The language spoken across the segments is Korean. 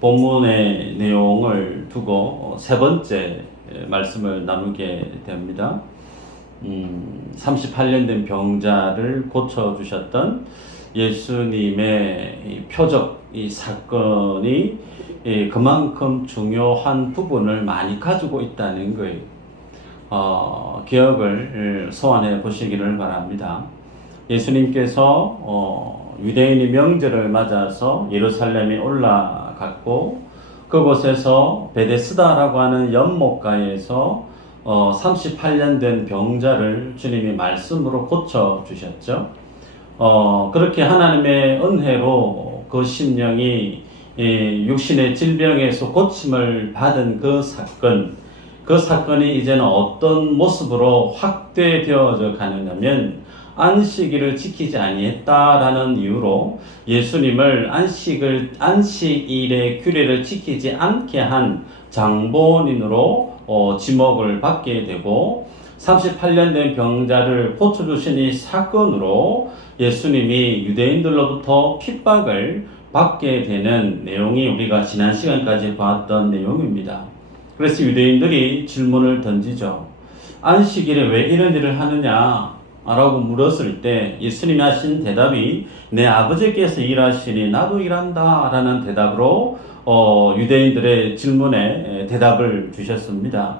본문의 내용을 두고 세 번째 말씀을 나누게 됩니다. 38년 된 병자를 고쳐주셨던 예수님의 표적 이 사건이 그만큼 중요한 부분을 많이 가지고 있다는 거예요. 기억을 소환해 보시기를 바랍니다. 예수님께서 유대인의 명절을 맞아서 예루살렘에 올라갔고 그곳에서 베데스다라고 하는 연못가에서 38년 된 병자를 주님이 말씀으로 고쳐주셨죠. 그렇게 하나님의 은혜로 그 심령이 육신의 질병에서 고침을 받은 그 사건이 이제는 어떤 모습으로 확대되어져 가느냐면 안식일을 지키지 아니했다라는 이유로 예수님을 안식일의 규례를 지키지 않게 한 장본인으로 지목을 받게 되고 38년 된 병자를 고쳐주신 이 사건으로 예수님이 유대인들로부터 핍박을 받게 되는 내용이 우리가 지난 시간까지 봤던 내용입니다. 그래서 유대인들이 질문을 던지죠. 안식일에 왜 이런 일을 하느냐? 라고 물었을 때 예수님이 하신 대답이 내 아버지께서 일하시니 나도 일한다 라는 대답으로 유대인들의 질문에 대답을 주셨습니다.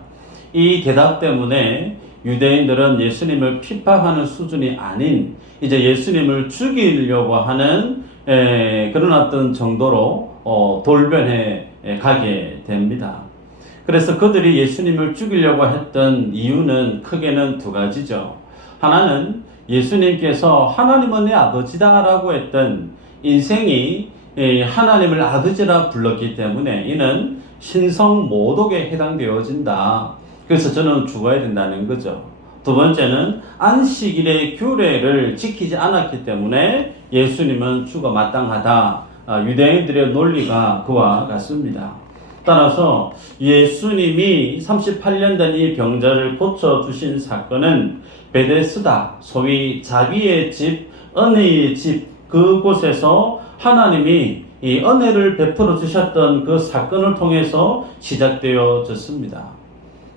이 대답 때문에 유대인들은 예수님을 핍박하는 수준이 아닌 이제 예수님을 죽이려고 하는 그런 어떤 정도로 돌변해 가게 됩니다. 그래서 그들이 예수님을 죽이려고 했던 이유는 크게는 두 가지죠. 하나는 예수님께서 하나님은 내 아버지다 라고 했던 인생이 하나님을 아버지라 불렀기 때문에 이는 신성모독에 해당되어진다. 그래서 저는 죽어야 된다는 거죠. 두 번째는 안식일의 규례를 지키지 않았기 때문에 예수님은 죽어 마땅하다. 유대인들의 논리가 그와 같습니다. 따라서 예수님이 38년 된 이 병자를 고쳐주신 사건은 베데스다, 소위 자비의 집, 은혜의 집, 그곳에서 하나님이 이 은혜를 베풀어 주셨던 그 사건을 통해서 시작되어졌습니다.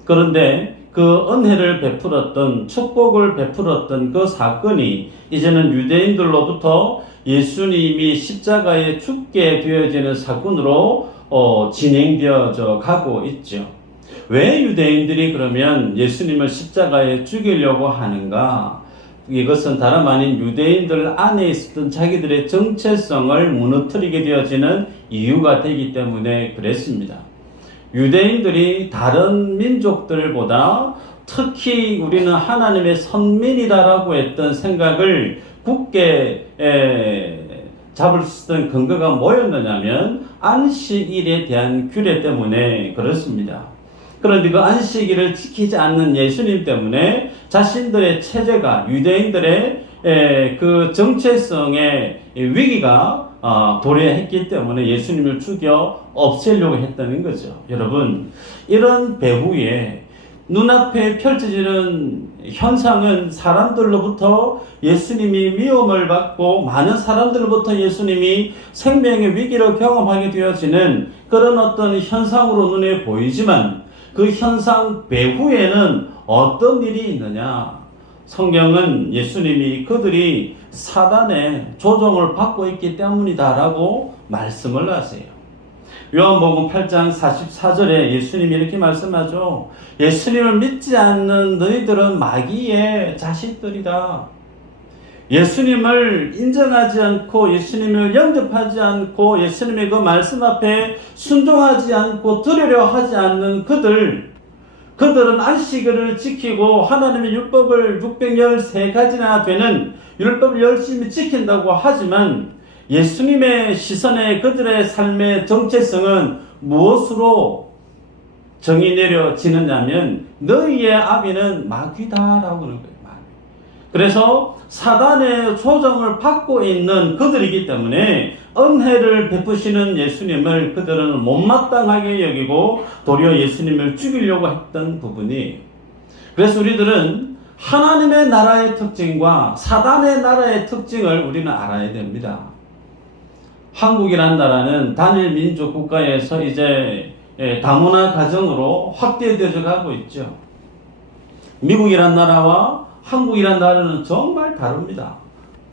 그런데 그 은혜를 베풀었던, 축복을 베풀었던 그 사건이 이제는 유대인들로부터 예수님이 십자가에 죽게 되어지는 사건으로 진행되어져 가고 있죠. 왜 유대인들이 그러면 예수님을 십자가에 죽이려고 하는가? 이것은 다름 아닌 유대인들 안에 있었던 자기들의 정체성을 무너뜨리게 되어지는 이유가 되기 때문에 그랬습니다. 유대인들이 다른 민족들보다 특히 우리는 하나님의 선민이다라고 했던 생각을 굳게 잡을 수 있던 근거가 뭐였느냐면 안식일에 대한 규례 때문에 그렇습니다. 그런데 그 안식일을 지키지 않는 예수님 때문에 자신들의 체제가 유대인들의 그 정체성의 위기가 도래했기 때문에 예수님을 죽여 없애려고 했다는 거죠. 여러분, 이런 배후에 눈앞에 펼쳐지는 현상은 사람들로부터 예수님이 미움을 받고 많은 사람들로부터 예수님이 생명의 위기를 경험하게 되어지는 그런 어떤 현상으로 눈에 보이지만 그 현상 배후에는 어떤 일이 있느냐? 성경은 예수님이 그들이 사단의 조종을 받고 있기 때문이다라고 말씀을 하세요. 요한복음 8장 44절에 예수님이 이렇게 말씀하죠. 예수님을 믿지 않는 너희들은 마귀의 자식들이다. 예수님을 인정하지 않고 예수님을 영접하지 않고 예수님의 그 말씀 앞에 순종하지 않고 들으려 하지 않는 그들은 안식일을 지키고 하나님의 율법을 613가지나 되는 율법을 열심히 지킨다고 하지만 예수님의 시선에 그들의 삶의 정체성은 무엇으로 정의 내려지느냐면 너희의 아비는 마귀다라고 하는 거예요. 그래서 사단의 조정을 받고 있는 그들이기 때문에 은혜를 베푸시는 예수님을 그들은 못마땅하게 여기고 도리어 예수님을 죽이려고 했던 부분이, 그래서 우리들은 하나님의 나라의 특징과 사단의 나라의 특징을 우리는 알아야 됩니다. 한국이란 나라는 단일 민족 국가에서 이제 다문화 가정으로 확대되어 가고 있죠. 미국이란 나라와 한국이란 나라는 정말 다릅니다.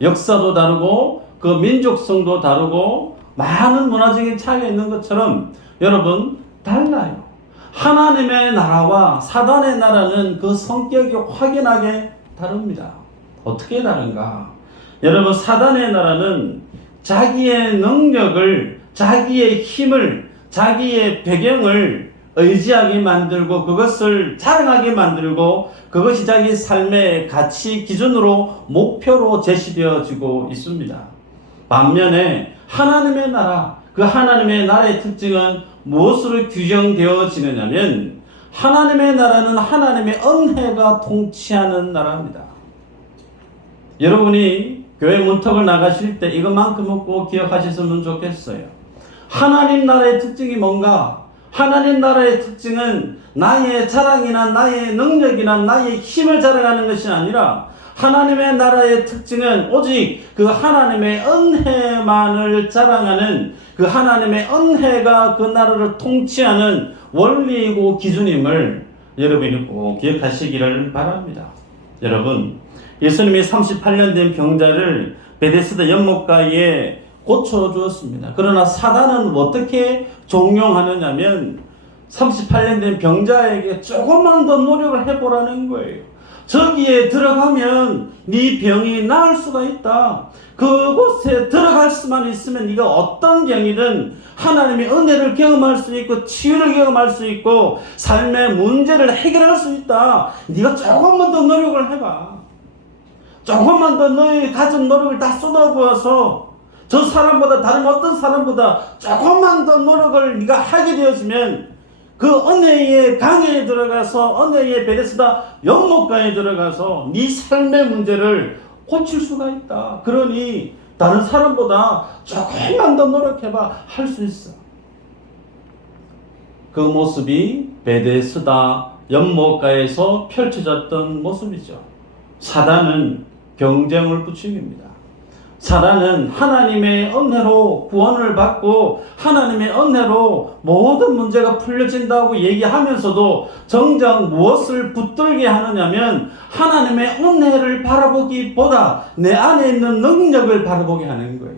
역사도 다르고 그 민족성도 다르고 많은 문화적인 차이가 있는 것처럼 여러분 달라요. 하나님의 나라와 사단의 나라는 그 성격이 확연하게 다릅니다. 어떻게 다른가? 여러분, 사단의 나라는 자기의 능력을, 자기의 힘을, 자기의 배경을 의지하게 만들고 그것을 자랑하게 만들고 그것이 자기 삶의 가치 기준으로 목표로 제시되어지고 있습니다. 반면에 하나님의 나라, 그 하나님의 나라의 특징은 무엇으로 규정되어지느냐면 하나님의 나라는 하나님의 은혜가 통치하는 나라입니다. 여러분이 교회 문턱을 나가실 때 이것만큼은 꼭 기억하셨으면 좋겠어요. 하나님 나라의 특징이 뭔가? 하나님 나라의 특징은 나의 자랑이나 나의 능력이나 나의 힘을 자랑하는 것이 아니라 하나님의 나라의 특징은 오직 그 하나님의 은혜만을 자랑하는 그 하나님의 은혜가 그 나라를 통치하는 원리이고 기준임을 여러분이 꼭 기억하시기를 바랍니다. 여러분, 예수님이 38년 된 병자를 베데스다 연못가에 고쳐주었습니다. 그러나 사단은 어떻게 종용하느냐면 38년 된 병자에게 조금만 더 노력을 해보라는 거예요. 저기에 들어가면 네 병이 나을 수가 있다. 그곳에 들어갈 수만 있으면 네가 어떤 병이든 하나님의 은혜를 경험할 수 있고 치유를 경험할 수 있고 삶의 문제를 해결할 수 있다. 네가 조금만 더 노력을 해봐. 조금만 더 너의 가진 노력을 다 쏟아부어서 저 사람보다 다른 어떤 사람보다 조금만 더 노력을 네가 하게 되어지면 그 은혜의 강에 들어가서 은혜의 베데스다 연못가에 들어가서 네 삶의 문제를 고칠 수가 있다. 그러니 다른 사람보다 조금만 더 노력해봐. 할 수 있어. 그 모습이 베데스다 연못가에서 펼쳐졌던 모습이죠. 사단은 경쟁을 부추깁니다. 사단은 하나님의 은혜로 구원을 받고 하나님의 은혜로 모든 문제가 풀려진다고 얘기하면서도 정작 무엇을 붙들게 하느냐면 하나님의 은혜를 바라보기보다 내 안에 있는 능력을 바라보게 하는 거예요.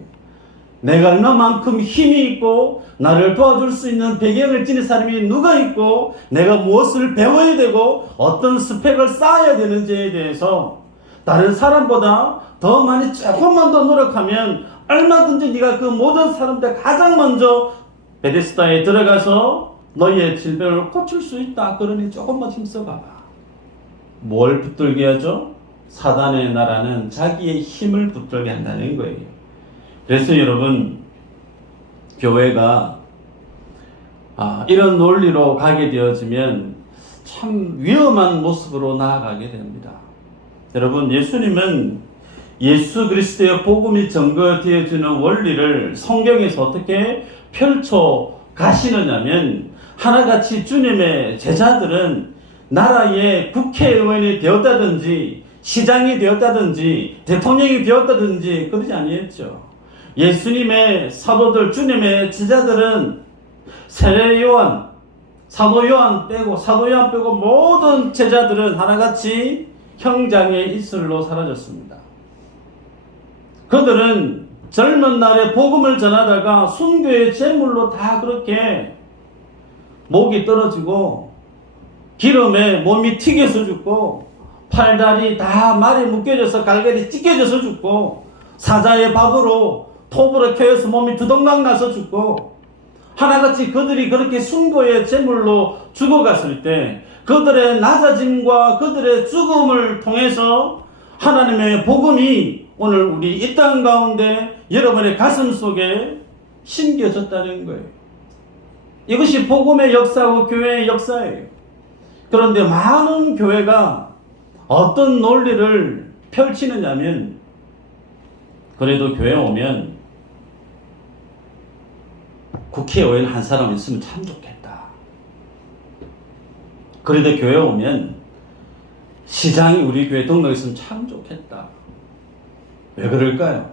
내가 얼마만큼 힘이 있고 나를 도와줄 수 있는 배경을 지닌 사람이 누가 있고 내가 무엇을 배워야 되고 어떤 스펙을 쌓아야 되는지에 대해서 다른 사람보다 더 많이 조금만 더 노력하면 얼마든지 네가 그 모든 사람들 가장 먼저 베데스다에 들어가서 너희의 질병을 고칠 수 있다. 그러니 조금만 힘써봐봐. 뭘 붙들게 하죠? 사단의 나라는 자기의 힘을 붙들게 한다는 거예요. 그래서 여러분, 교회가 이런 논리로 가게 되어지면 참 위험한 모습으로 나아가게 됩니다. 여러분, 예수님은 예수 그리스도의 복음이 증거되어지는 원리를 성경에서 어떻게 펼쳐 가시느냐면 하나같이 주님의 제자들은 나라의 국회의원이 되었다든지 시장이 되었다든지 대통령이 되었다든지 그러지 아니했죠. 예수님의 사도들, 주님의 제자들은 세례요한, 사도 요한 빼고 모든 제자들은 하나같이 형장의 이슬로 사라졌습니다. 그들은 젊은 날에 복음을 전하다가 순교의 제물로 다 그렇게 목이 떨어지고 기름에 몸이 튀겨서 죽고 팔다리 다 말에 묶여져서 갈갈이 찢겨져서 죽고 사자의 밥으로 톱으로 켜여서 몸이 두동강 나서 죽고 하나같이 그들이 그렇게 순교의 제물로 죽어갔을 때 그들의 낮아짐과 그들의 죽음을 통해서 하나님의 복음이 오늘 우리 이 땅 가운데 여러분의 가슴 속에 심겨졌다는 거예요. 이것이 복음의 역사고 교회의 역사예요. 그런데 많은 교회가 어떤 논리를 펼치느냐면 그래도 교회 오면 국회의원 한 사람 있으면 참 좋겠다. 그래도 교회 오면 시장이 우리 교회 등록했으면 참 좋겠다. 왜 그럴까요?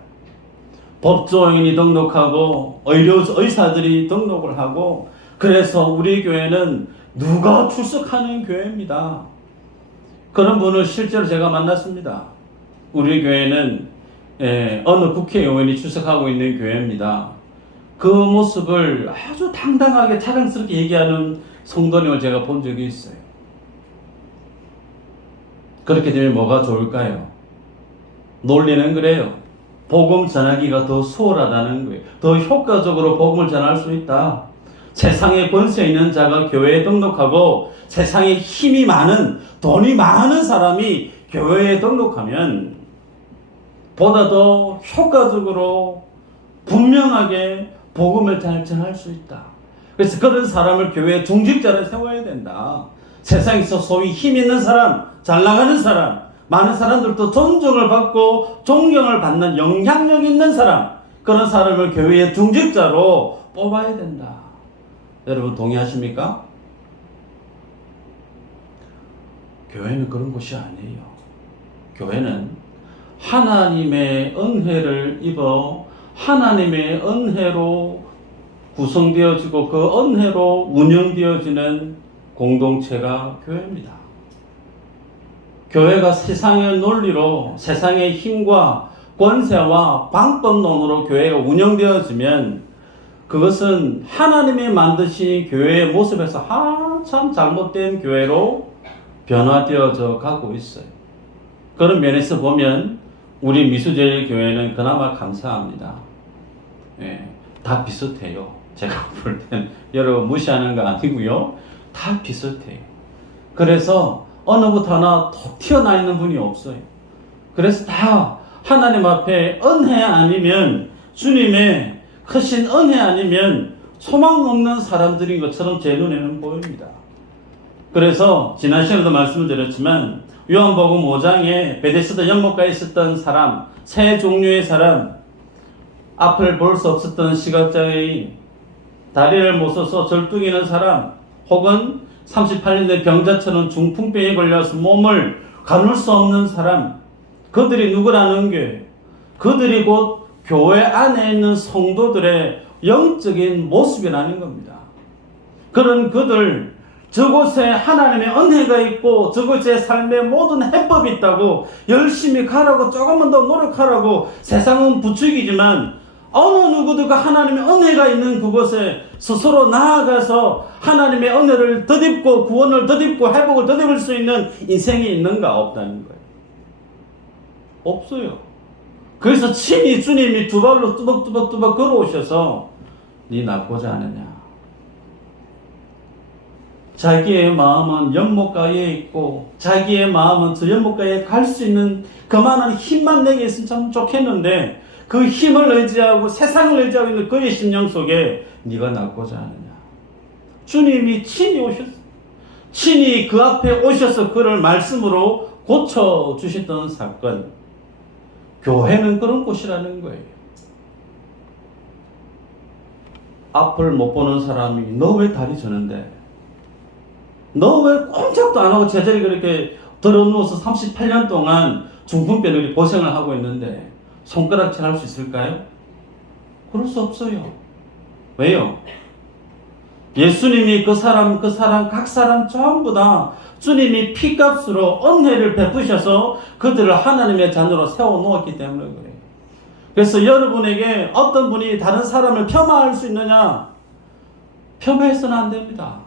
법조인이 등록하고 의사들이 등록을 하고, 그래서 우리 교회는 누가 출석하는 교회입니다. 그런 분을 실제로 제가 만났습니다. 우리 교회는 어느 국회의원이 출석하고 있는 교회입니다. 그 모습을 아주 당당하게 자랑스럽게 얘기하는 성도님을 제가 본 적이 있어요. 그렇게 되면 뭐가 좋을까요? 논리는 그래요. 복음 전하기가 더 수월하다는 거예요. 더 효과적으로 복음을 전할 수 있다. 세상에 권세 있는 자가 교회에 등록하고 세상에 힘이 많은, 돈이 많은 사람이 교회에 등록하면 보다 더 효과적으로 분명하게 복음을 잘 전할 수 있다. 그래서 그런 사람을 교회의 중직자로 세워야 된다. 세상에서 소위 힘 있는 사람, 잘 나가는 사람, 많은 사람들도 존중을 받고 존경을 받는 영향력 있는 사람, 그런 사람을 교회의 중직자로 뽑아야 된다. 여러분 동의하십니까? 교회는 그런 곳이 아니에요. 교회는 하나님의 은혜를 입어 하나님의 은혜로 구성되어지고 그 은혜로 운영되어지는 공동체가 교회입니다. 교회가 세상의 논리로, 세상의 힘과 권세와 방법론으로 교회가 운영되어지면 그것은 하나님이 만드신 교회의 모습에서 한참 잘못된 교회로 변화되어져 가고 있어요. 그런 면에서 보면 우리 미수제일교회는 그나마 감사합니다. 다 비슷해요. 제가 볼 땐 여러분 무시하는 거 아니고요. 다 비슷해요. 그래서 어느 것 하나 톡 튀어나 있는 분이 없어요. 그래서 다 하나님 앞에 은혜 아니면, 주님의 크신 은혜 아니면 소망 없는 사람들인 것처럼 제 눈에는 보입니다. 그래서 지난 시간에도 말씀을 드렸지만 요한복음 5장에 베데스다 연못가에 있었던 사람, 세 종류의 사람, 앞을 볼 수 없었던 시각장애인, 다리를 못 서서 절뚝이는 사람, 혹은 38년 된 병자처럼 중풍병에 걸려서 몸을 가눌 수 없는 사람, 그들이 누구라는 게, 그들이 곧 교회 안에 있는 성도들의 영적인 모습이라는 겁니다. 그런 그들, 저곳에 하나님의 은혜가 있고 저곳에 삶의 모든 해법이 있다고 열심히 가라고, 조금만 더 노력하라고 세상은 부추기지만 어느 누구든가 하나님의 은혜가 있는 그곳에 스스로 나아가서 하나님의 은혜를 덧입고 구원을 덧입고 회복을 덧입을 수 있는 인생이 있는가? 없다는 거예요. 없어요. 그래서 친히 주님이 두 발로 뚜벅뚜벅뚜벅 걸어오셔서 네 낫고자 하느냐, 자기의 마음은 연못가에 있고 자기의 마음은 저 연못가에 갈 수 있는 그만한 힘만 내게 있으면 참 좋겠는데, 그 힘을 의지하고 세상을 의지하고 있는 그의 심령 속에 네가 낫고자 하느냐. 주님이 친히 오셨어요. 친히 그 앞에 오셔서 그를 말씀으로 고쳐주셨던 사건. 교회는 그런 곳이라는 거예요. 앞을 못 보는 사람이 너 왜 다리 저는데? 너 왜 꼼짝도 안 하고 제자리 그렇게 들어누워서 38년 동안 중풍병으로 고생을 하고 있는데 손가락질 할 수 있을까요? 그럴 수 없어요. 왜요? 예수님이 각 사람 전부 다 주님이 피값으로 은혜를 베푸셔서 그들을 하나님의 자녀로 세워놓았기 때문에 그래요. 그래서 여러분에게 어떤 분이 다른 사람을 폄하할 수 있느냐? 폄하해서는 안 됩니다.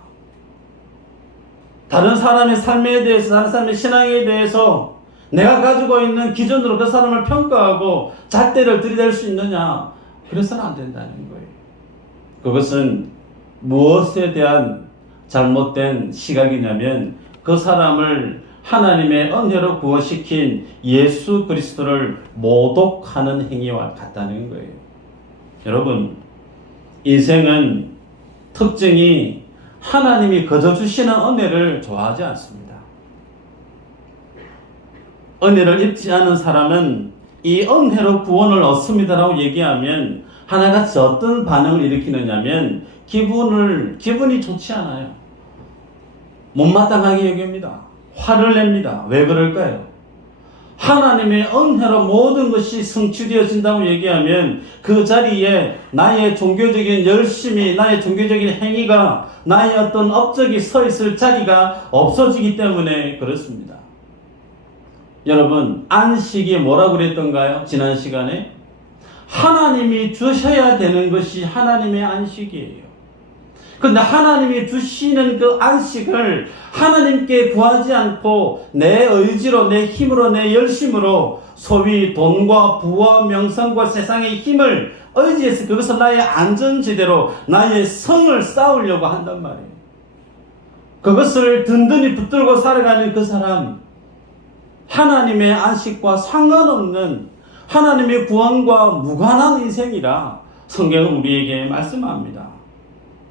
다른 사람의 삶에 대해서, 다른 사람의 신앙에 대해서 내가 가지고 있는 기준으로 그 사람을 평가하고 잣대를 들이댈 수 있느냐? 그래서는 안 된다는 거예요. 그것은 무엇에 대한 잘못된 시각이냐면 그 사람을 하나님의 은혜로 구원시킨 예수 그리스도를 모독하는 행위와 같다는 거예요. 여러분, 인생은 특징이 하나님이 거저 주시는 은혜를 좋아하지 않습니다. 은혜를 입지 않은 사람은 이 은혜로 구원을 얻습니다라고 얘기하면 하나같이 어떤 반응을 일으키느냐면 기분이 좋지 않아요. 못마땅하게 여깁니다. 화를 냅니다. 왜 그럴까요? 하나님의 은혜로 모든 것이 성취되어진다고 얘기하면 그 자리에 나의 종교적인 열심이, 나의 종교적인 행위가, 나의 어떤 업적이 서 있을 자리가 없어지기 때문에 그렇습니다. 여러분, 안식이 뭐라고 그랬던가요? 지난 시간에 하나님이 주셔야 되는 것이 하나님의 안식이에요. 근데 하나님이 주시는 그 안식을 하나님께 구하지 않고 내 의지로, 내 힘으로, 내 열심으로 소위 돈과 부와 명성과 세상의 힘을 의지해서 그것을 나의 안전지대로 나의 성을 쌓으려고 한단 말이에요. 그것을 든든히 붙들고 살아가는 그 사람, 하나님의 안식과 상관없는 하나님의 구원과 무관한 인생이라 성경은 우리에게 말씀합니다.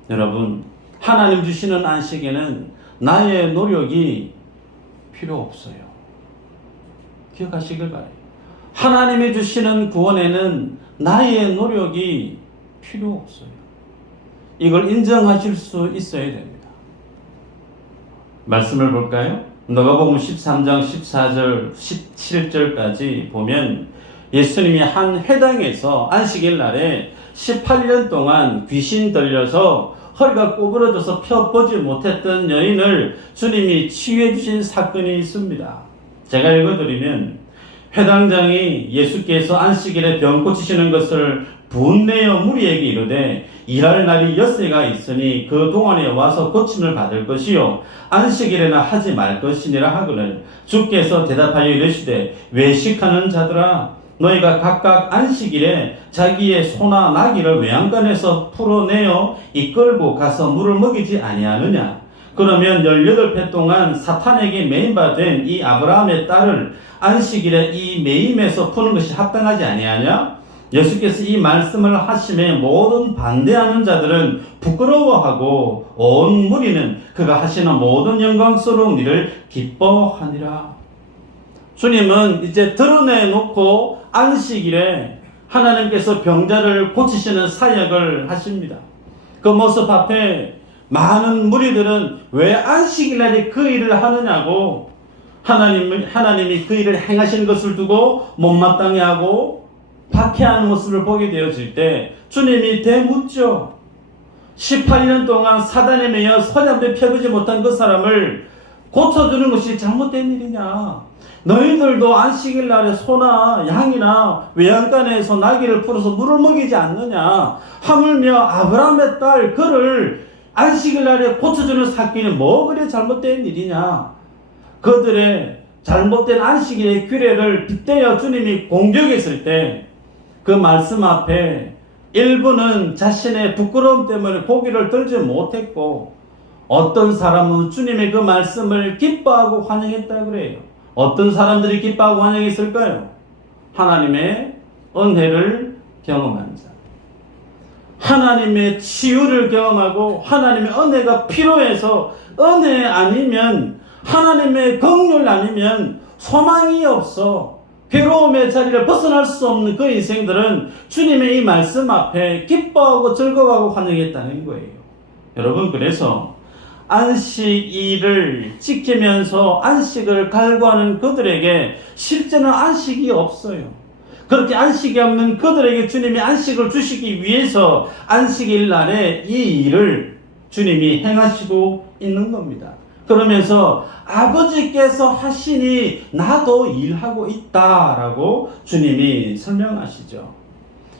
여러분, 하나님 주시는 안식에는 나의 노력이 필요 없어요. 기억하시길 바라요. 하나님이 주시는 구원에는 나의 노력이 필요 없어요. 이걸 인정하실 수 있어야 됩니다. 말씀을 볼까요? 누가복음 13장 14절 17절까지 보면 예수님이 한 회당에서 안식일 날에 18년 동안 귀신 들려서 허리가 꼬부러져서 펴보지 못했던 여인을 주님이 치유해 주신 사건이 있습니다. 제가 읽어드리면 회당장이 예수께서 안식일에 병 고치시는 것을 분내어 무리에게 이르되 일할 날이 엿새가 있으니 그 동안에 와서 고침을 받을 것이요 안식일에나 하지 말 것이니라 하거늘 주께서 대답하여 이르시되 외식하는 자들아 너희가 각각 안식일에 자기의 소나 나귀를 외양간에서 풀어내어 이끌고 가서 물을 먹이지 아니하느냐? 그러면 18회 동안 사탄에게 매임받은 이 아브라함의 딸을 안식일에 이 매임에서 푸는 것이 합당하지 아니하냐? 예수께서 이 말씀을 하심에 모든 반대하는 자들은 부끄러워하고 온 무리는 그가 하시는 모든 영광스러운 일을 기뻐하니라. 주님은 이제 드러내놓고 안식일에 하나님께서 병자를 고치시는 사역을 하십니다. 그 모습 앞에 많은 무리들은 왜 안식일날에 그 일을 하느냐고 하나님이 그 일을 행하시는 것을 두고 못마땅해 하고 박해하는 모습을 보게 되어질 때 주님이 되묻죠. 18년 동안 사단에 매여 서잠도 펴보지 못한 그 사람을 고쳐주는 것이 잘못된 일이냐? 너희들도 안식일 날에 소나 양이나 외양간에서 나귀를 풀어서 물을 먹이지 않느냐? 하물며 아브라함의 딸 그를 안식일 날에 고쳐주는 사건이 뭐 그래 잘못된 일이냐? 그들의 잘못된 안식일의 규례를 빗대어 주님이 공격했을 때 그 말씀 앞에 일부는 자신의 부끄러움 때문에 고개를 들지 못했고 어떤 사람은 주님의 그 말씀을 기뻐하고 환영했다 그래요. 어떤 사람들이 기뻐하고 환영했을까요? 하나님의 은혜를 경험한 자. 하나님의 치유를 경험하고 하나님의 은혜가 필요해서 은혜 아니면 하나님의 긍휼 아니면 소망이 없어 괴로움의 자리를 벗어날 수 없는 그 인생들은 주님의 이 말씀 앞에 기뻐하고 즐거워하고 환영했다는 거예요. 여러분, 그래서 안식일을 지키면서 안식을 갈구하는 그들에게 실제는 안식이 없어요. 그렇게 안식이 없는 그들에게 주님이 안식을 주시기 위해서 안식일 날에 이 일을 주님이 행하시고 있는 겁니다. 그러면서 아버지께서 하시니 나도 일하고 있다라고 주님이 설명하시죠.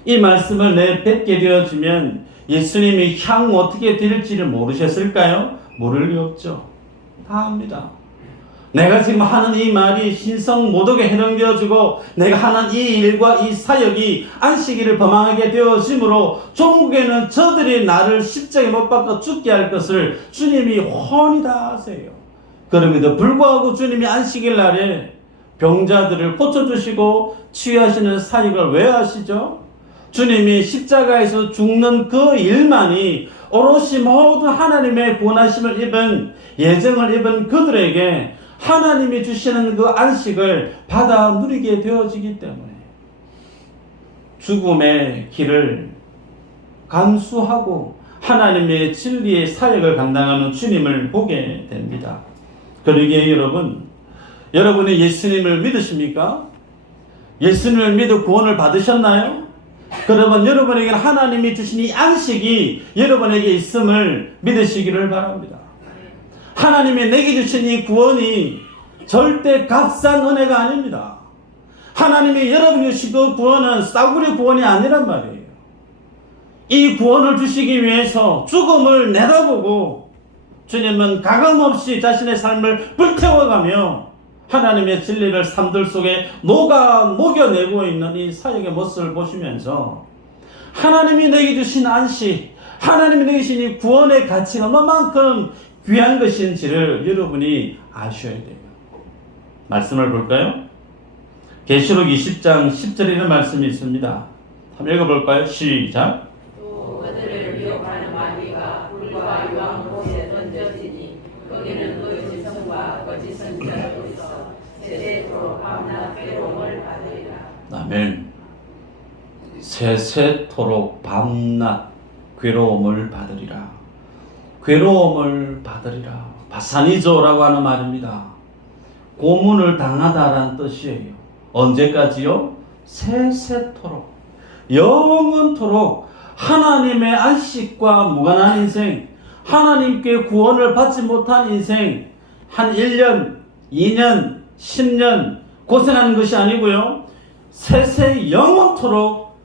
이 말씀을 내뱉게 되어지면 예수님이 향후 어떻게 될지를 모르셨을까요? 모를 리 없죠. 다 압니다. 내가 지금 하는 이 말이 신성 모독에 해당되어지고 내가 하는 이 일과 이 사역이 안식일을 범하게 되어지므로 종국에는 저들이 나를 십자가에 못 박아 죽게 할 것을 주님이 훤히 다 아세요. 그럼에도 불구하고 주님이 안식일 날에 병자들을 고쳐주시고 치유하시는 사역을 왜 하시죠? 주님이 십자가에서 죽는 그 일만이 오롯이 모든 하나님의 구원하심을 입은 예정을 입은 그들에게 하나님이 주시는 그 안식을 받아 누리게 되어지기 때문에 죽음의 길을 간수하고 하나님의 진리의 사역을 감당하는 주님을 보게 됩니다. 그러기에 여러분, 여러분이 예수님을 믿으십니까? 예수님을 믿어 구원을 받으셨나요? 그러면 여러분에게 하나님이 주신 이 안식이 여러분에게 있음을 믿으시기를 바랍니다. 하나님이 내게 주신 이 구원이 절대 값싼 은혜가 아닙니다. 하나님이 여러분이 주신 그 구원은 싸구려 구원이 아니란 말이에요. 이 구원을 주시기 위해서 죽음을 내다보고 주님은 가감없이 자신의 삶을 불태워가며 하나님의 진리를 삶들 속에 녹여내고 있는 이 사역의 모습을 보시면서 하나님이 내게 주신 안식, 하나님이 내게 주신 이 구원의 가치가 얼마만큼 귀한 것인지를 여러분이 아셔야 돼요. 말씀을 볼까요? 계시록 20장 10절에 이런 말씀이 있습니다. 한번 읽어볼까요? 시작. 또 그들을 미혹하는 마귀가 불과 유황 곳에 던져지니 거기는 그 지성과 거짓 선지자도 있어 세세토록 밤낮 괴로움을 받으리라. 아멘. 세세토록 밤낮 괴로움을 받으리라. 괴로움을 받으리라. 바사니조라고 하는 말입니다. 고문을 당하다라는 뜻이에요. 언제까지요? 세세토록, 영원토록 하나님의 안식과 무관한 인생, 하나님께 구원을 받지 못한 인생, 한 1년, 2년, 10년 고생하는 것이 아니고요. 세세 영원토록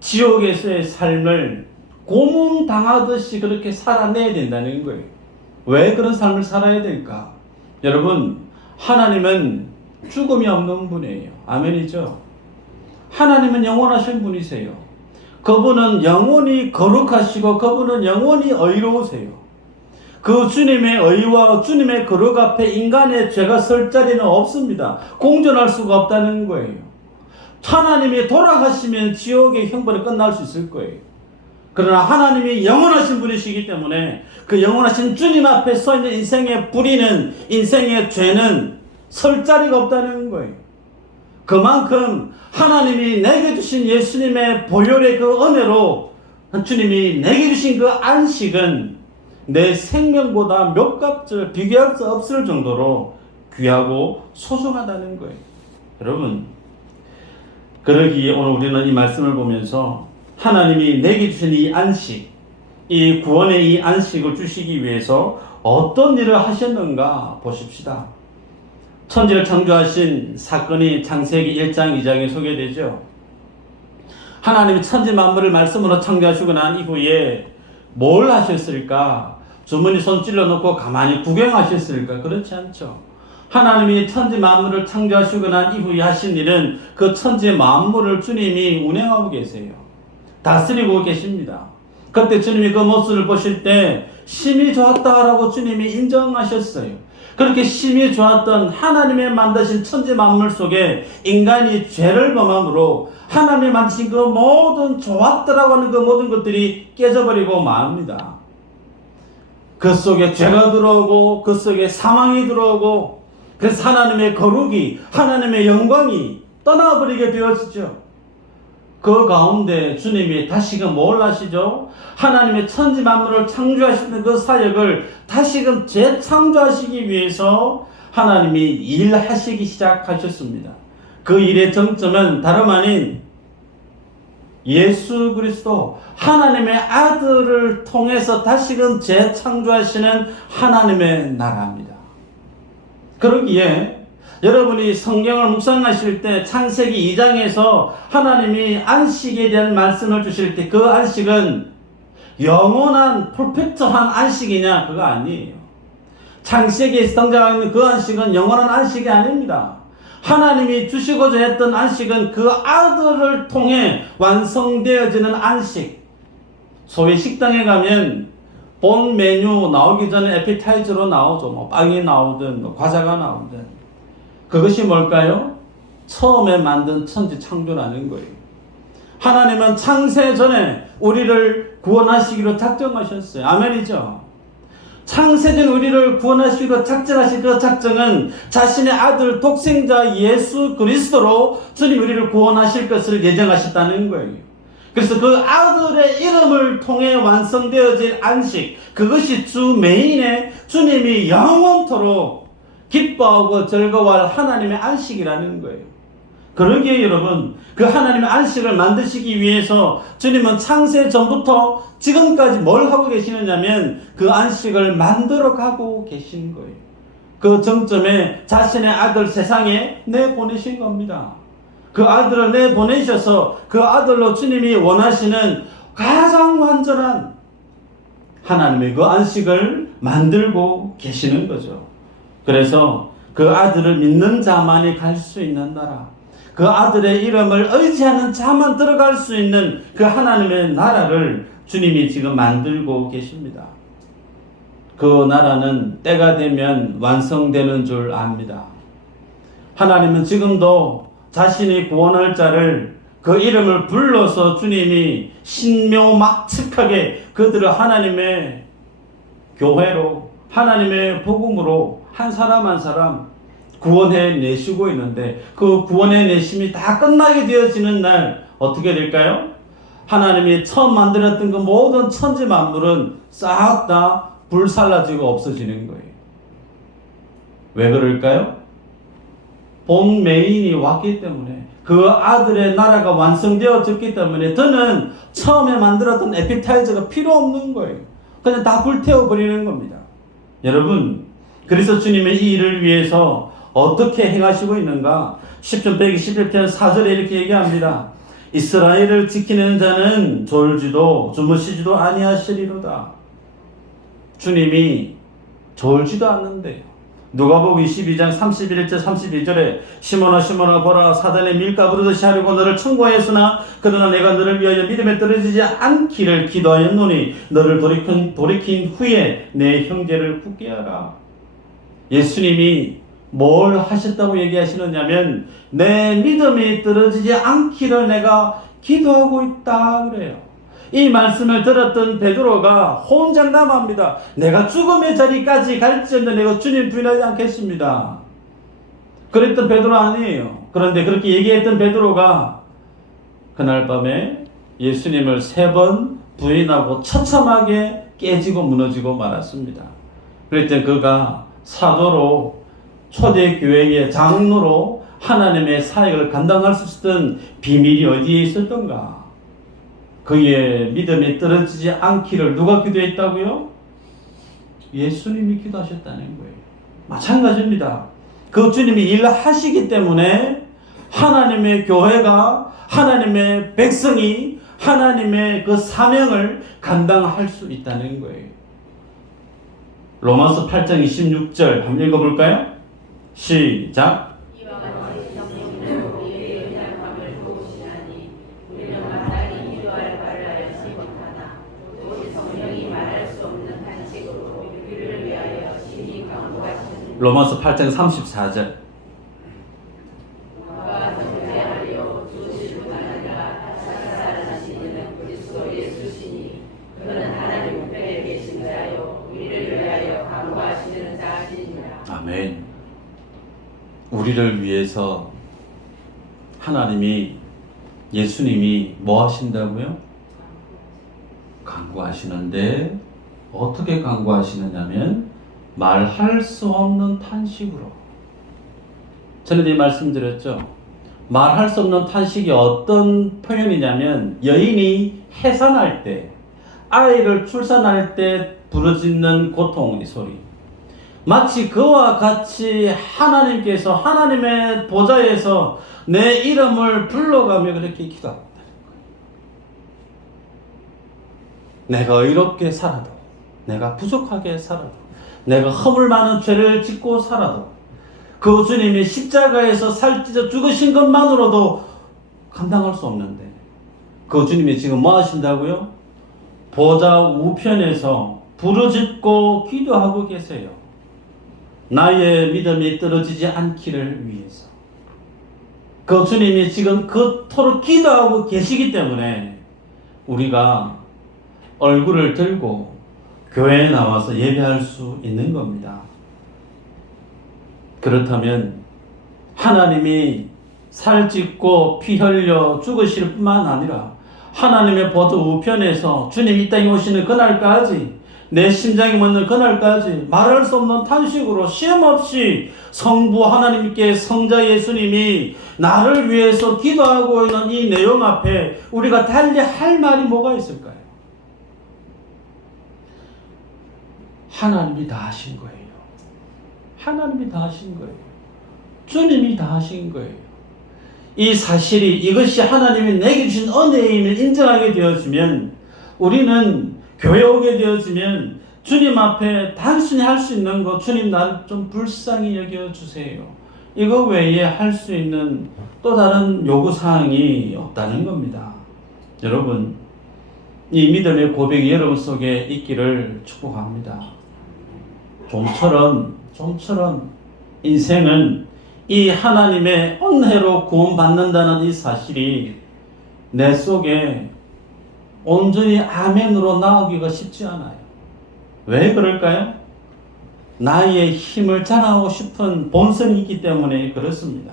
지옥에서의 삶을 고문당하듯이 그렇게 살아내야 된다는 거예요. 왜 그런 삶을 살아야 될까? 여러분, 하나님은 죽음이 없는 분이에요. 아멘이죠? 하나님은 영원하신 분이세요. 그분은 영원히 거룩하시고 그분은 영원히 의로우세요. 그 주님의 의와 주님의 거룩 앞에 인간의 죄가 설 자리는 없습니다. 공존할 수가 없다는 거예요. 하나님이 돌아가시면 지옥의 형벌이 끝날 수 있을 거예요. 그러나 하나님이 영원하신 분이시기 때문에 그 영원하신 주님 앞에 서 있는 인생의 불의는, 인생의 죄는 설 자리가 없다는 거예요. 그만큼 하나님이 내게 주신 예수님의 보혈의 그 은혜로 주님이 내게 주신 그 안식은 내 생명보다 몇 값을 비교할 수 없을 정도로 귀하고 소중하다는 거예요. 여러분, 그러기에 오늘 우리는 이 말씀을 보면서 하나님이 내게 주신 이 안식, 이 구원의 이 안식을 주시기 위해서 어떤 일을 하셨는가 보십시다. 천지를 창조하신 사건이 창세기 1장 2장에 소개되죠. 하나님이 천지 만물을 말씀으로 창조하시고 난 이후에 뭘 하셨을까? 주머니 손 찔러 놓고 가만히 구경하셨을까? 그렇지 않죠. 하나님이 천지 만물을 창조하시고 난 이후에 하신 일은 그 천지 만물을 주님이 운행하고 계세요. 다스리고 계십니다. 그때 주님이 그 모습을 보실 때 심히 좋았다라고 주님이 인정하셨어요. 그렇게 심히 좋았던 하나님의 만드신 천지 만물 속에 인간이 죄를 범함으로 하나님이 만드신 그 모든 좋았다라고 하는 그 모든 것들이 깨져버리고 맙니다. 그 속에 죄가 들어오고 그 속에 사망이 들어오고 그래서 하나님의 거룩이, 하나님의 영광이 떠나버리게 되어지죠. 그 가운데 주님이 다시금 뭘 하시죠? 하나님의 천지 만물을 창조하시는 그 사역을 다시금 재창조하시기 위해서 하나님이 일하시기 시작하셨습니다. 그 일의 정점은 다름 아닌 예수 그리스도 하나님의 아들을 통해서 다시금 재창조하시는 하나님의 나라입니다. 그러기에 여러분이 성경을 묵상하실 때 창세기 2장에서 하나님이 안식에 대한 말씀을 주실 때 그 안식은 영원한 퍼펙트한 안식이냐? 그거 아니에요. 창세기에서 등장하는 그 안식은 영원한 안식이 아닙니다. 하나님이 주시고자 했던 안식은 그 아들을 통해 완성되어지는 안식. 소위 식당에 가면 본 메뉴 나오기 전에 에피타이저로 나오죠. 뭐 빵이 나오든 뭐 과자가 나오든. 그것이 뭘까요? 처음에 만든 천지 창조라는 거예요. 하나님은 창세 전에 우리를 구원하시기로 작정하셨어요. 아멘이죠? 창세 전 우리를 구원하시기로 작정하신 그 작정은 자신의 아들 독생자 예수 그리스도로 주님 우리를 구원하실 것을 예정하셨다는 거예요. 그래서 그 아들의 이름을 통해 완성되어진 안식, 그것이 주 메인에 주님이 영원토록 기뻐하고 즐거워할 하나님의 안식이라는 거예요. 그러기에 여러분, 그 하나님의 안식을 만드시기 위해서 주님은 창세 전부터 지금까지 뭘 하고 계시느냐면 그 안식을 만들어 가고 계신 거예요. 그 정점에 자신의 아들 세상에 내보내신 겁니다. 그 아들을 내보내셔서 그 아들로 주님이 원하시는 가장 완전한 하나님의 그 안식을 만들고 계시는 거죠. 그래서 그 아들을 믿는 자만이 갈 수 있는 나라, 그 아들의 이름을 의지하는 자만 들어갈 수 있는 그 하나님의 나라를 주님이 지금 만들고 계십니다. 그 나라는 때가 되면 완성되는 줄 압니다. 하나님은 지금도 자신이 구원할 자를 그 이름을 불러서 주님이 신묘막측하게 그들을 하나님의 교회로, 하나님의 복음으로 한 사람 한 사람 구원해 내시고 있는데, 그 구원해 내심이 다 끝나게 되어지는 날 어떻게 될까요? 하나님이 처음 만들었던 그 모든 천지 만물은 싹 다 불살라지고 없어지는 거예요. 왜 그럴까요? 본 메인이 왔기 때문에, 그 아들의 나라가 완성되어졌기 때문에 더는 처음에 만들었던 에피타이저가 필요 없는 거예요. 그냥 다 불태워버리는 겁니다. 여러분, 그래서 주님의 이 일을 위해서 어떻게 행하시고 있는가? 10편 121편 4절에 이렇게 얘기합니다. 이스라엘을 지키는 자는 졸지도 주무시지도 아니하시리로다. 주님이 졸지도 않는데요. 누가복음 22장 31절 32절에 시몬아 시몬아 보라, 사단의 밀가 부르듯이 하려고 너를 청구하였으나 그러나 내가 너를 위하여 믿음에 떨어지지 않기를 기도하였노니 너를 돌이킨 후에 내 형제를 굳게 하라. 예수님이 뭘 하셨다고 얘기하시느냐면 내 믿음이 떨어지지 않기를 내가 기도하고 있다 그래요. 이 말씀을 들었던 베드로가 혼장남합니다. 내가 죽음의 자리까지 갈지언정 내가 주님 부인하지 않겠습니다. 그랬던 베드로 아니에요. 그런데 그렇게 얘기했던 베드로가 그날 밤에 예수님을 3번 부인하고 처참하게 깨지고 무너지고 말았습니다. 그랬더니 그가 사도로 초대교회의 장로로 하나님의 사역을 감당할 수 있었던 비밀이 어디에 있었던가? 그의 믿음이 떨어지지 않기를 누가 기도했다고요? 예수님이 기도하셨다는 거예요. 마찬가지입니다. 그 주님이 일하시기 때문에 하나님의 교회가, 하나님의 백성이 하나님의 그 사명을 감당할 수 있다는 거예요. 로마서 8장 26절 한번 읽어볼까요? 시작. 로마서 8장 34절. 아멘. 우리를 위해서 하나님이, 예수님이 뭐 하신다고요? 간구하시는데 어떻게 간구하시느냐면 말할 수 없는 탄식으로. 전에 말씀드렸죠. 말할 수 없는 탄식이 어떤 표현이냐면 여인이 해산할 때, 아이를 출산할 때 부르짖는 고통의 소리. 마치 그와 같이 하나님께서 하나님의 보좌에서 내 이름을 불러가며 그렇게 기도합니다. 내가 의롭게 살아도, 내가 부족하게 살아도, 내가 허물 많은 죄를 짓고 살아도 그 주님이 십자가에서 살찌져 죽으신 것만으로도 감당할 수 없는데 그 주님이 지금 뭐 하신다고요? 보좌 우편에서 부르짖고 기도하고 계세요. 나의 믿음이 떨어지지 않기를 위해서. 그 주님이 지금 그토록 기도하고 계시기 때문에 우리가 얼굴을 들고 교회에 나와서 예배할 수 있는 겁니다. 그렇다면 하나님이 살짓고 피 흘려 죽으실 뿐만 아니라 하나님의 보좌 우편에서 주님 이 땅에 오시는 그날까지 내 심장이 멎는 그날까지 말할 수 없는 탄식으로 쉼없이 성부 하나님께 성자 예수님이 나를 위해서 기도하고 있는 이 내용 앞에 우리가 달리 할 말이 뭐가 있을까요? 하나님이 다 하신 거예요. 하나님이 다 하신 거예요. 주님이 다 하신 거예요. 이 사실이 이것이 하나님이 내게 주신 은혜임을 인정하게 되어지면 우리는 교회 오게 되어지면 주님 앞에 단순히 할 수 있는 거 주님 나를 좀 불쌍히 여겨주세요. 이거 외에 할 수 있는 또 다른 요구사항이 없다는 겁니다. 여러분 이 믿음의 고백이 여러분 속에 있기를 축복합니다. 좀처럼 인생은 이 하나님의 은혜로 구원받는다는 이 사실이 내 속에 온전히 아멘으로 나오기가 쉽지 않아요. 왜 그럴까요? 나의 힘을 자랑하고 싶은 본성이 있기 때문에 그렇습니다.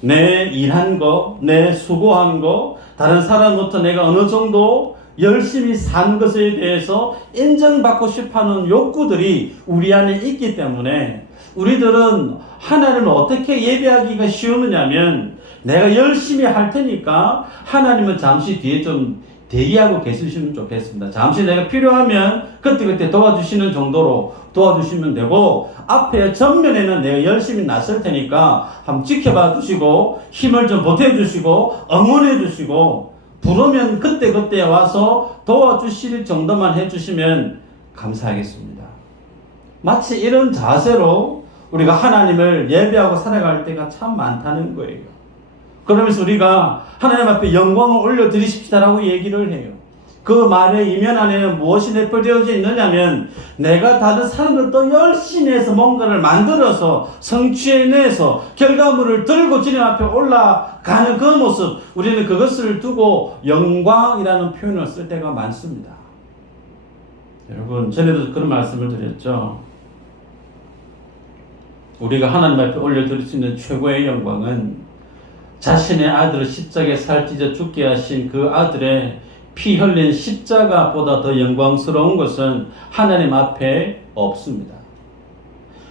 내 일한 거, 내 수고한 거, 다른 사람부터 내가 어느 정도 열심히 산 것에 대해서 인정받고 싶어하는 욕구들이 우리 안에 있기 때문에 우리들은 하나님을 어떻게 예배하기가 쉬우느냐면 내가 열심히 할 테니까 하나님은 잠시 뒤에 좀 대기하고 계시면 좋겠습니다. 잠시 내가 필요하면 그때 도와주시는 정도로 도와주시면 되고 앞에 전면에는 내가 열심히 나설 테니까 한번 지켜봐 주시고 힘을 좀 보태주시고 응원해 주시고 부르면 그때 와서 도와주실 정도만 해주시면 감사하겠습니다. 마치 이런 자세로 우리가 하나님을 예배하고 살아갈 때가 참 많다는 거예요. 그러면서 우리가 하나님 앞에 영광을 올려드리십시다라고 얘기를 해요. 그 말의 이면 안에는 무엇이 내포되어져 있느냐면 내가 다른 사람들도 열심히 해서 뭔가를 만들어서 성취해내서 결과물을 들고 주님 앞에 올라가는 그 모습, 우리는 그것을 두고 영광이라는 표현을 쓸 때가 많습니다. 여러분 전에도 그런 말씀을 드렸죠. 우리가 하나님 앞에 올려드릴 수 있는 최고의 영광은 자신의 아들을 십자가에 살찌져 죽게 하신 그 아들의 피 흘린 십자가보다 더 영광스러운 것은 하나님 앞에 없습니다.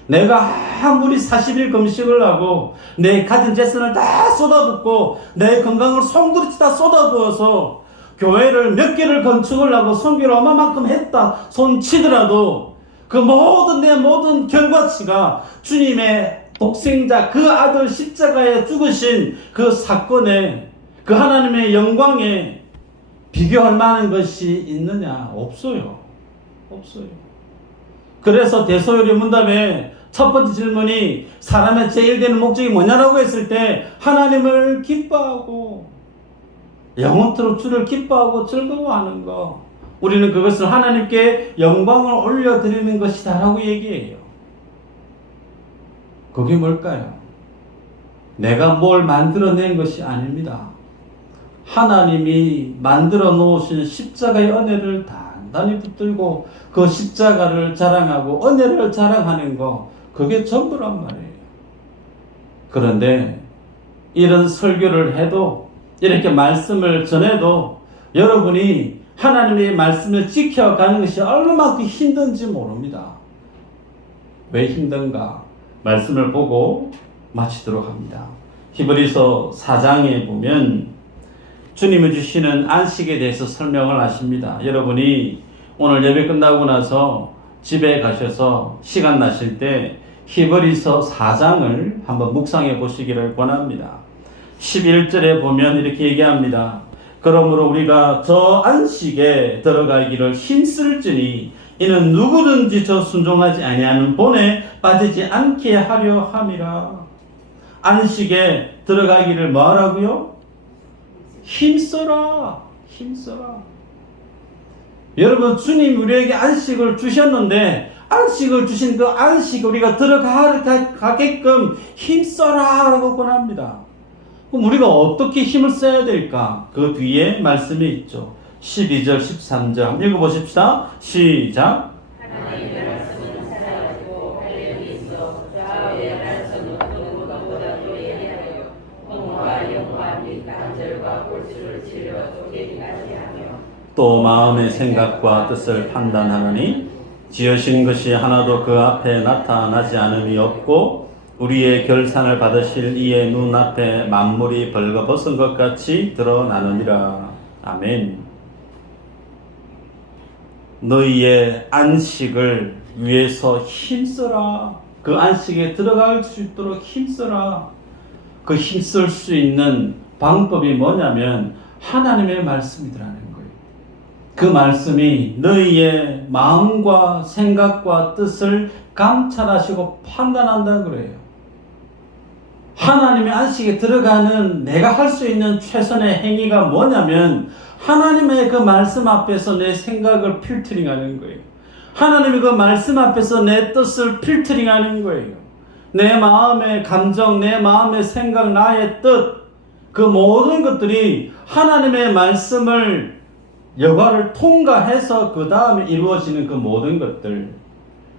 내가 아무리 40일 금식을 하고 내 가진 재산을 다 쏟아붓고 내 건강을 송두리째 다 쏟아부어서 교회를 몇 개를 건축을 하고 선교를 얼마만큼 했다 손치더라도 그 모든 내 모든 결과치가 주님의 독생자 그 아들 십자가에 죽으신 그 사건에 그 하나님의 영광에 비교할 만한 것이 있느냐? 없어요. 그래서 대소요리 문답에 첫 번째 질문이 사람의 제일 되는 목적이 뭐냐라고 했을 때 하나님을 기뻐하고 영원토록 주를 기뻐하고 즐거워하는 거, 우리는 그것을 하나님께 영광을 올려드리는 것이다 라고 얘기해요. 그게 뭘까요? 내가 뭘 만들어낸 것이 아닙니다. 하나님이 만들어 놓으신 십자가의 은혜를 단단히 붙들고 그 십자가를 자랑하고 은혜를 자랑하는 거, 그게 전부란 말이에요. 그런데 이런 설교를 해도 이렇게 말씀을 전해도 여러분이 하나님의 말씀을 지켜가는 것이 얼마만큼 힘든지 모릅니다. 왜 힘든가? 말씀을 보고 마치도록 합니다. 히브리서 4장에 보면 주님이 주시는 안식에 대해서 설명을 하십니다. 여러분이 오늘 예배 끝나고 나서 집에 가셔서 시간 나실 때 히브리서 4장을 한번 묵상해 보시기를 권합니다. 11절에 보면 이렇게 얘기합니다. 그러므로 우리가 저 안식에 들어가기를 힘쓸지니 이는 누구든지 저 순종하지 아니하는 본에 빠지지 않게 하려 함이라. 안식에 들어가기를 뭐 하라고요? 힘써라. 여러분, 주님 우리에게 안식을 주셨는데 안식을 주신 그 안식 우리가 들어가게끔 힘써라 라고 권합니다. 그럼 우리가 어떻게 힘을 써야 될까? 그 뒤에 말씀이 있죠. 12절 13절 한번 읽어보십시다. 시작. 하나님의 말씀은 살아가지고 활력이 있어 좌우의 말씀은 누구보다도 예리하여 공과 영과 및 관절과 골수를 찔러 쪼개기까지 하며 또 마음의 생각과 뜻을 판단하느니 지으신 것이 하나도 그 앞에 나타나지 않음이 없고 우리의 결산을 받으실 이의 눈앞에 만물이 벌거벗은 것 같이 드러나느니라. 아멘. 너희의 안식을 위해서 힘써라. 그 안식에 들어갈 수 있도록 힘써라. 그 힘쓸 수 있는 방법이 뭐냐면 하나님의 말씀이라는 거예요. 그 말씀이 너희의 마음과 생각과 뜻을 감찰하시고 판단한다는 거예요. 하나님의 안식에 들어가는 내가 할 수 있는 최선의 행위가 뭐냐면 하나님의 그 말씀 앞에서 내 생각을 필터링하는 거예요. 하나님의 그 말씀 앞에서 내 뜻을 필터링하는 거예요. 내 마음의 감정, 내 마음의 생각, 나의 뜻, 그 모든 것들이 하나님의 말씀을 여과를 통과해서 그 다음에 이루어지는 그 모든 것들,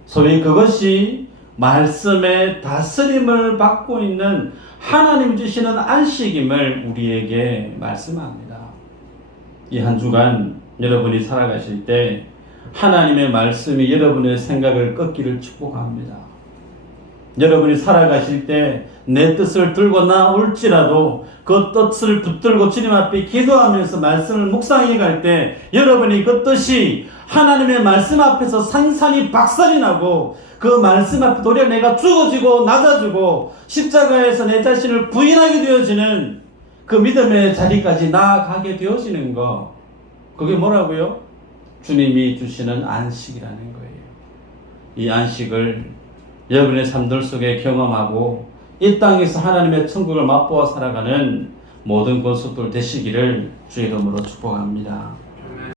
소위 그것이 말씀의 다스림을 받고 있는 하나님 주시는 안식임을 우리에게 말씀합니다. 이 한 주간 여러분이 살아가실 때 하나님의 말씀이 여러분의 생각을 꺾기를 축복합니다. 여러분이 살아가실 때 내 뜻을 들고 나올지라도 그 뜻을 붙들고 주님 앞에 기도하면서 말씀을 묵상해 갈 때 여러분이 그 뜻이 하나님의 말씀 앞에서 산산이 박살이 나고 그 말씀 앞에 도리어 내가 죽어지고 낮아지고 십자가에서 내 자신을 부인하게 되어지는 그 믿음의 자리까지 나아가게 되어지는 거, 그게 뭐라고요? 주님이 주시는 안식이라는 거예요. 이 안식을 여러분의 삶들 속에 경험하고 이 땅에서 하나님의 천국을 맛보아 살아가는 모든 권속들 되시기를 주의 이름으로 축복합니다.